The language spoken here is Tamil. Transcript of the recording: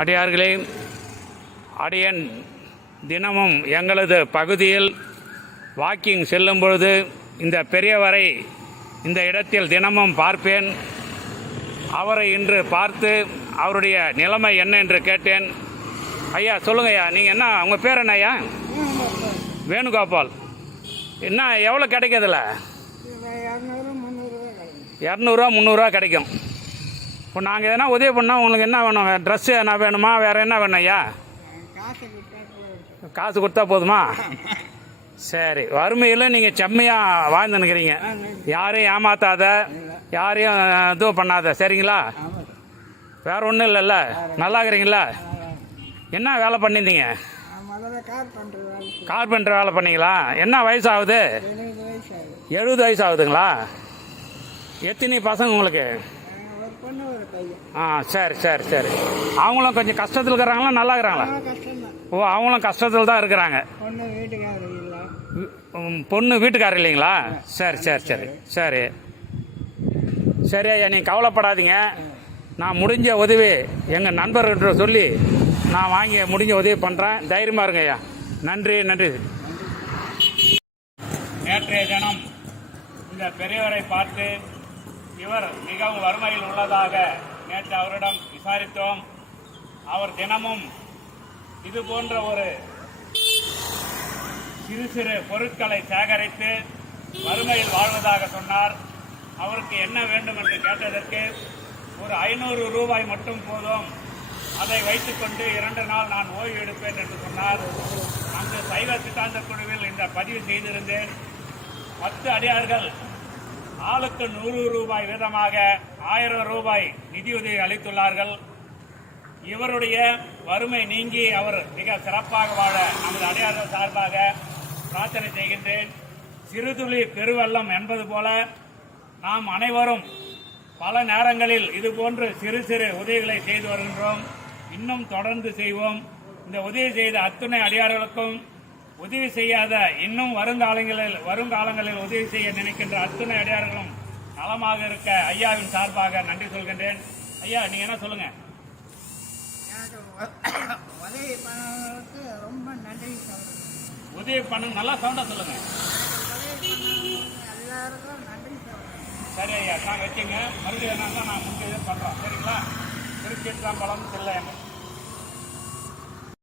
அடியார்களே, அடியன் தினமும் எங்களது பகுதியில் வாக்கிங் செல்லும் பொழுது இந்த பெரியவரை இந்த இடத்தில் தினமும் பார்ப்பேன். அவரை இன்று பார்த்து அவருடைய நிலைமை என்ன என்று கேட்டேன். ஐயா சொல்லுங்க ஐயா, நீங்கள் என்ன, உங்கள் பேர் என்ன ஐயா? வேணுகோபால். என்ன எவ்வளோ கிடைக்கிறதுல? 200 300 கிடைக்கும். இப்போ நாங்கள் எதனா உதவி பண்ணால் உங்களுக்கு என்ன வேணும்? ட்ரெஸ்ஸு என்ன வேணுமா? வேறு என்ன வேணும் ஐயா? காசு கொடுத்தா போதுமா? சரி, வறுமையில் நீங்கள் செம்மையாக வாழ்ந்துன்னுக்கிறீங்க. யாரையும் ஏமாத்தாத, யாரையும் இதுவும் பண்ணாத, சரிங்களா? வேறு ஒன்றும் இல்லைல்ல, நல்லா இருக்கிறீங்களா? என்ன வேலை பண்ணியிருந்தீங்க? கார்பெண்டர் வேலை பண்ணீங்களா? என்ன வயசு ஆகுது? 70 வயசு ஆகுதுங்களா? எத்தனை பசங்க உங்களுக்கு? சரி சரி சரி. அவங்களும் கொஞ்சம் கஷ்டத்தில் இருக்கிறாங்களா, நல்லா இருக்கிறாங்களா? ஓ, அவங்களும் கஷ்டத்தில் தான் இருக்கிறாங்க. பொண்ணு வீட்டுக்காரர் இல்லைங்களா? சரி சரி சரி சரி சரி ஐயா, நீங்கள் கவலைப்படாதீங்க. நான் முடிஞ்ச உதவி எங்கள் நண்பர்கிட்ட சொல்லி நான் வாங்கி முடிஞ்ச உதவி பண்ணுறேன். தைரியமாக இருங்க ஐயா. நன்றி நன்றி. நேற்றைய தினம் இந்த பெரியவரை பார்த்து இவர் மிகவும் வறுமையில் உள்ளதாக நேற்று அவரிடம் விசாரித்தோம். அவர் தினமும் இது போன்ற ஒரு சிறு சிறு பொருட்களை சேகரித்து வறுமையில் வாழ்வதாக சொன்னார். அவருக்கு என்ன வேண்டும் என்று கேட்டதற்கு ஒரு 500 ரூபாய் மட்டும் போதும், அதை வைத்துக்கொண்டு 2 நாள் நான் ஓய்வு எடுப்பேன் என்று சொன்னார். அங்கு சைவ சித்தாந்த குழுவில் இந்த பதிவு செய்திருந்தேன். 10 அடியார்கள் ஆளுக்கு 100 ரூபாய் வீதமாக 1000 ரூபாய் நிதியுதவி அளித்துள்ளார்கள். இவருடைய வறுமை நீங்கி அவர் மிக சிறப்பாக வாழ நமது அடியார்கள் சார்பாக பிரார்த்தனை செய்கின்றேன். சிறுதுளி பெருவெள்ளம் என்பது போல நாம் அனைவரும் பல நேரங்களில் இதுபோன்று சிறு சிறு உதவிகளை செய்து வருகின்றோம். இன்னும் தொடர்ந்து செய்வோம். இந்த உதவி செய்த அத்துணை அடியார்களுக்கும், உதவி செய்யாத இன்னும் வருங்காலங்களில் உதவி செய்ய நினைக்கின்ற அத்துணை அடியார்களும் நலமாக இருக்க ஐயாவின் சார்பாக நன்றி சொல்கின்றேன். ஐயா, நீங்க என்ன சொல்லுங்க? உதவி பண்ணவங்களுக்கு ரொம்ப நன்றி சொல்றேன். உதவி பண்ண நல்லா சவுண்டா சொல்லுங்க. எல்லாருக்கும் நன்றி சொல்றேன். சரி ஐயா, நான் வச்சுங்க. மறுபடியும் என்னன்னா நான் முடிஞ்சதை பண்றோம், சரிங்களா? திருச்சிற்றம்பலம் செல்ல